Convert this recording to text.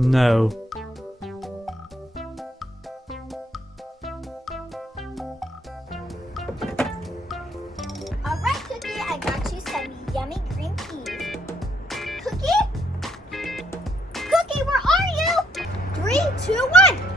No. Alright, Cookie, I got you some yummy green peas. Cookie? Cookie, where are you? 3, 2, 1.